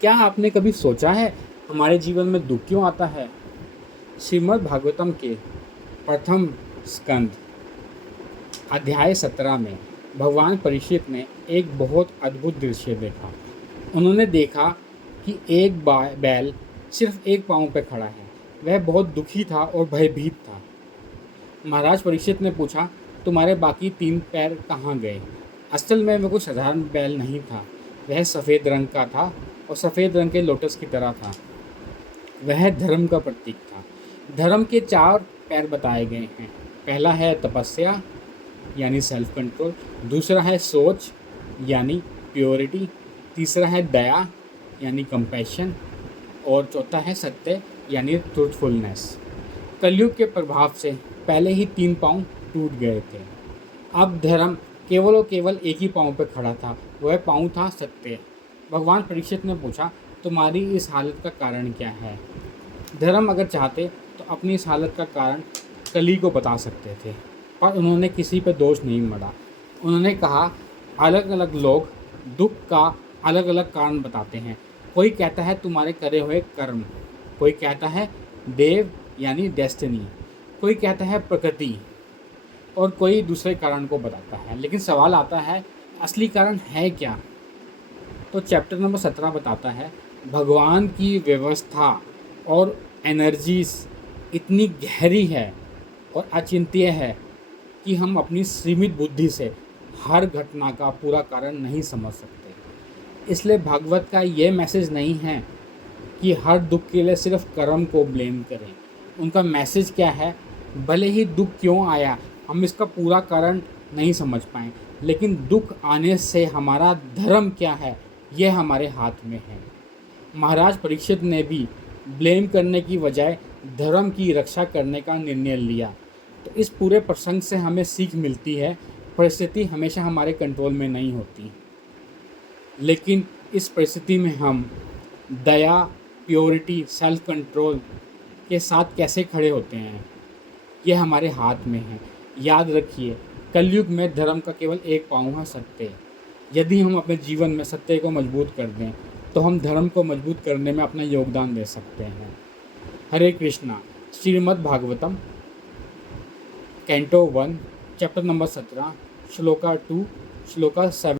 क्या आपने कभी सोचा है हमारे जीवन में दुख क्यों आता है? श्रीमद् भागवतम के प्रथम स्कंद अध्याय 17 में भगवान परीक्षित ने एक बहुत अद्भुत दृश्य देखा। उन्होंने देखा कि एक बैल सिर्फ एक पाँव पर खड़ा है। वह बहुत दुखी था और भयभीत था। महाराज परीक्षित ने पूछा, तुम्हारे बाकी 3 पैर कहाँ गए? असल में वह कोई साधारण बैल नहीं था। वह सफ़ेद रंग का था और सफ़ेद रंग के लोटस की तरह था। वह धर्म का प्रतीक था। धर्म के 4 पैर बताए गए हैं। पहला है तपस्या यानी सेल्फ कंट्रोल, दूसरा है सोच यानी प्योरिटी, तीसरा है दया यानी कंपैशन और चौथा है सत्य यानी ट्रूथफुलनेस। कलयुग के प्रभाव से पहले ही 3 पाँव टूट गए थे। अब धर्म केवल और केवल एक ही पाँव पर खड़ा था। वह पाँव था सत्य। भगवान परीक्षित ने पूछा, तुम्हारी इस हालत का कारण क्या है? धर्म अगर चाहते तो अपनी इस हालत का कारण कली को बता सकते थे, पर उन्होंने किसी पर दोष नहीं मढ़ा। उन्होंने कहा, अलग अलग लोग दुख का अलग अलग कारण बताते हैं। कोई कहता है तुम्हारे करे हुए कर्म, कोई कहता है देव यानी डेस्टिनी, कोई कहता है प्रकृति और कोई दूसरे कारण को बताता है। लेकिन सवाल आता है, असली कारण है क्या? तो चैप्टर नंबर 17 बताता है, भगवान की व्यवस्था और एनर्जीज इतनी गहरी है और अचिंत्य है कि हम अपनी सीमित बुद्धि से हर घटना का पूरा कारण नहीं समझ सकते। इसलिए भागवत का ये मैसेज नहीं है कि हर दुख के लिए सिर्फ कर्म को ब्लेम करें। उनका मैसेज क्या है? भले ही दुख क्यों आया हम इसका पूरा कारण नहीं समझ पाएँ, लेकिन दुख आने से हमारा धर्म क्या है यह हमारे हाथ में है। महाराज परीक्षित ने भी ब्लेम करने की बजाय धर्म की रक्षा करने का निर्णय लिया। तो इस पूरे प्रसंग से हमें सीख मिलती है, परिस्थिति हमेशा हमारे कंट्रोल में नहीं होती, लेकिन इस परिस्थिति में हम दया, प्योरिटी, सेल्फ कंट्रोल के साथ कैसे खड़े होते हैं, यह हमारे हाथ में है। याद रखिए, कलयुग में धर्म का केवल एक पाँव है सत्य। यदि हम अपने जीवन में सत्य को मजबूत कर दें तो हम धर्म को मजबूत करने में अपना योगदान दे सकते हैं। Hare Krishna. Shrimad Bhagavatam canto 1 chapter number 17 श्लोका 2 श्लोका 7।